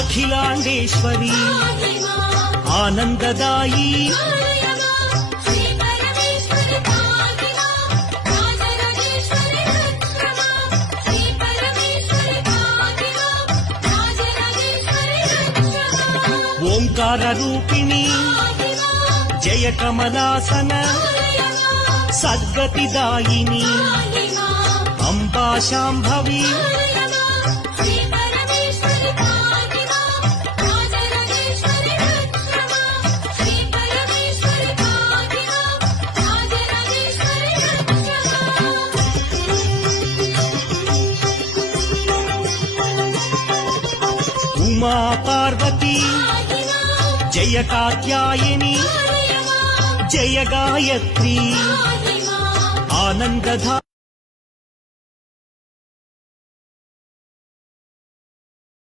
అఖిలాండేశ్వరి ఆనందదాయి ఓంకార రూపిణి జయ కమలాసన సద్గతిదాయిని అంబా శాంభవి ఉమా పార్వతి జయ కాత్యాయని జయ గాయత్రి ఆనందధాయిని